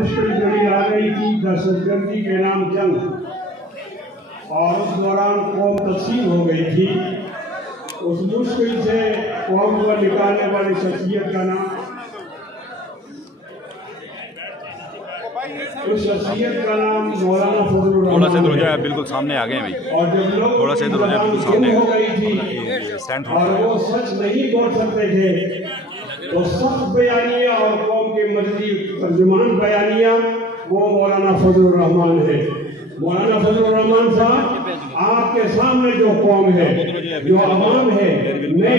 مشکل گھڑی آ گئی تھی دہشت گردی کے نام جنگ، اور اس دوران قوم تقسیم ہو گئی تھی. اس مشکل سے قوم کو نکالنے والی شخصیت کا نام، اس شخصیت کا نام مولانا فضل الرحمان. تھوڑا سا ادھر ہو جائے، بالکل سامنے آ گئے ہیں بھائی. اور جب لوگ تھوڑا سا ادھر ہو جائے، بالکل سامنے ہو گئی تھی اور وہ سچ نہیں بول سکتے تھے، تو سخت بیانیہ اور قوم کے مدنی ترجمان بیانیہ وہ مولانا فضل الرحمان ہے. مولانا فضل الرحمان صاحب آپ کے سامنے جو قوم ہے، جو عوام ہے، نئے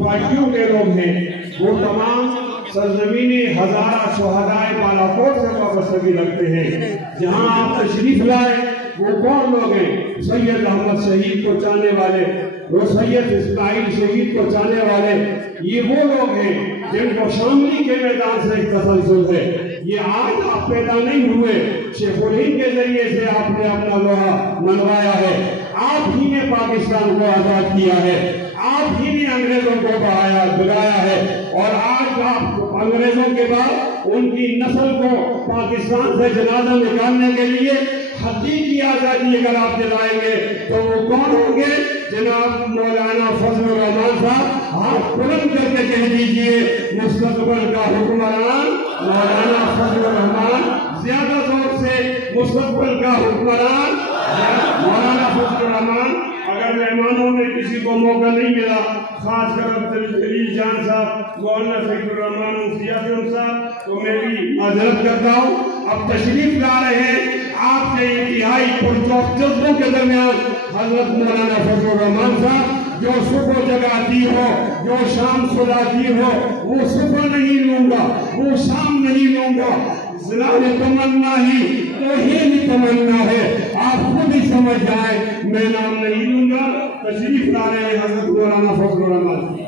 پارٹیوں کے لوگ ہیں، وہ تمام سرزمین ہزارہ شہدائے بالاکوٹ سے وابستگی رکھتے ہیں. جہاں آپ تشریف لائے وہ کون لوگ ہیں؟ سید احمد شہید کو چاہنے والے، وہ سید اسماعیل شہید کو چاہنے والے، یہ وہ لوگ ہیں جن کو شاملی کے میدان سے ایک تسلسل ہے. یہ آج آپ پیدا نہیں ہوئے، شیخ الہند کے ذریعے سے آپ نے اپنا لوہا منوایا ہے. آپ ہی نے پاکستان کو آزاد کیا ہے، آپ ہی نے انگریزوں کو بھگایا ہے، اور آج آپ انگریزوں کے بعد ان کی نسل کو پاکستان سے جنازہ نکالنے کے لیے حقیقی آزادی اگر آپ دلائیں گے تو وہ کون ہوں گے؟ جناب مولانا فضل الرحمان صاحب، ہاتھ بلند کر کے کہہ دیجئے مستقبل کا حکمران مولانا فضل الرحمان. زیادہ زور سے مستقبل کا حکمران مولانا فضل الرحمان. اگر مہمانوں میں کسی کو موقع نہیں ملا، خاص کر عبدالجلیل جان صاحب، مولانا فضل الرحمان مفتی اعظم صاحب، تو میں بھی معذرت کرتا ہوں. اب تشریف لا رہے ہیں آپ کے انتہائی پرجوش جذبوں کے درمیان حضرت مولانا فضل الرحمان صاحب، جو صبح جگاتی ہو، جو شام سلاتی ہو. وہ صبح نہیں لوں گا، وہ شام نہیں لوں گا، ضلع تمنا ہی توہین تمنا ہے. آپ خود ہی سمجھ جائیں، میں نام نہیں لوں گا. تشریف لا رہے ہیں حضرت مولانا فضل الرحمان.